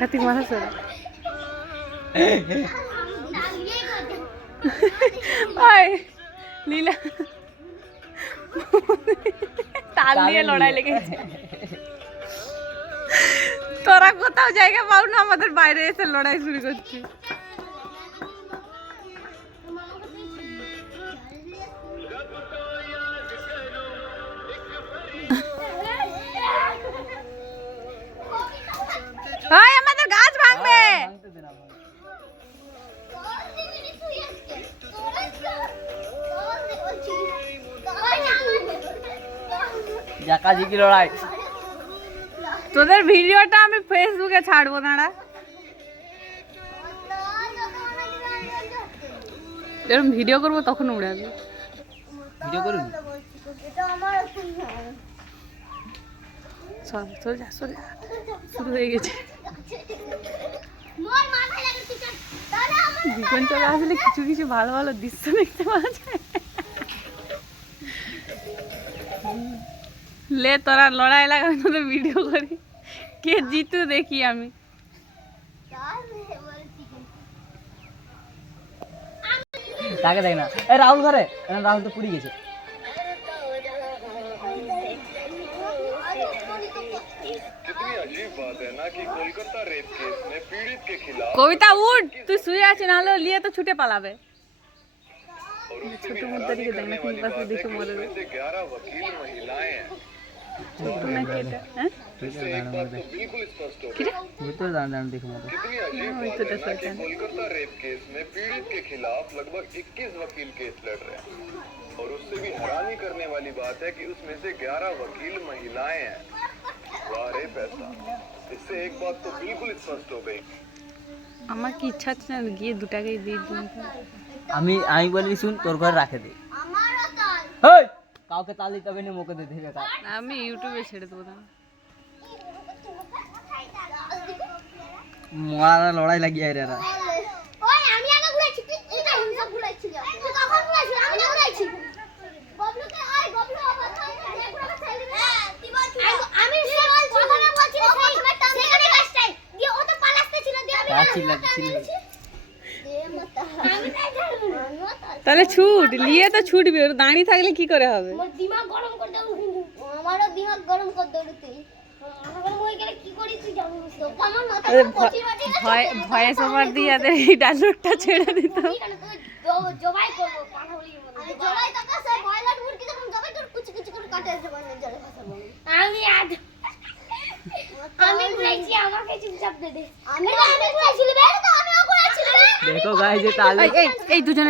কার্তিক মাথা সরা ওই লীলা তাল দিয়ে লড়াই লেগেছে। তোরা কোথাও জায়গা পাও না, আমাদের বাইরে এসে লড়াই শুরু করছি। আমাদের গাছ ভাঙবে। লড়াই তোদের ভিডিওটা আমি ফেসবুকে ছাড়বো দাঁড়া। এরকম ভিডিও করবো তখন উড়াবি। ভিডিও করুন শুরু হয়ে গেছে। বিকেল চলে আসলে কিছু কিছু ভালো ভালো দৃশ্য দেখতে পাওয়া যায়। লে তোরা লড়াই লাগাবি, তোদের ভিডিও করি, কে জিতু দেখি আমি। তাকে দেখ না, এই রাহুল ঘরে, রাহুল তো পুরি গেছে। কবিতা উঠ, তুই শুয়ে আছিস, নাহলে লিয়ে তো ছুটে পালাবে। ছোট মুদ্দারিকে দেখ না, কোন পাশে দেখে মরে যাবে। ছোট না কেটে, হ্যাঁ কি রে তুই তো দাঁড়ান দেখে মরে। ওই তো দেখো কেন कोलकाता रेप केस में पीड़ित के खिलाफ लगभग 21 वकील केस लड़ रहे हैं और उससे भी हैरानी करने वाली बात है कि उसमें से 11 वकील महिलाएं हैं। वाह रे पैसा, इससे एक बात तो बिल्कुल स्पष्ट हो गई। আমার কি ইচ্ছা আছে না গিয়ে 2 টাকাই দিয়ে দিই। আমি বলি শুন, তোর ঘরে রাখে দে। হেই কাউকে তাল দিতে হবে না, মুখে দে দেবে কাজ। আমি ইউটিউবে ছেড়ে দেবো না। মারা লড়াই লাগিয়ে আয় রে এরা। ওই আমি আগে ঘুরাইছি, তুই তো হিংসা ঘুরাইছিস। তুই কখন ঘুরাইছিস? আমি না ঘুরাইছি। ববলুকে আই ববলু আবার তুই পুরো ছেলে দে। তুই বল আমি সে প্রথমে বলছি সেখানে গাছটাই দিয়ে ও তো পালাতে ছিল, দিয়ে আমি দে মত। আমি তাই জানি তাহলে ছুট লিয়ে তো ছুটবি, ওর দাঁড়িয়ে থাকলে কি করে হবে? আমার দিমাগ গরম করে দাও। আমারও দিমাগ গরম করে দাও তুই। আমার ওই গেলে কি করি তুই জানিস তো। আমার মাথা কচি বাটি না। ভয়েস ওভার দিয়ে এই ডায়লগটা ছেড়ে দিত। জবাই করব পাঠাবলি বলে। আমি জবাই তো কাছে বয়লার মুরগি যখন জবাই তোর কুচি কুচি করে কাটে জবাই জলে ভাষা বলি। আমি ঘুরাইছি, আমাকে চুপচাপ দে দে। আমি ঘুরাইছি রে, তো আমিও ঘুরাইছি রে। দেখো গাইস, যে তাল এই দুজনে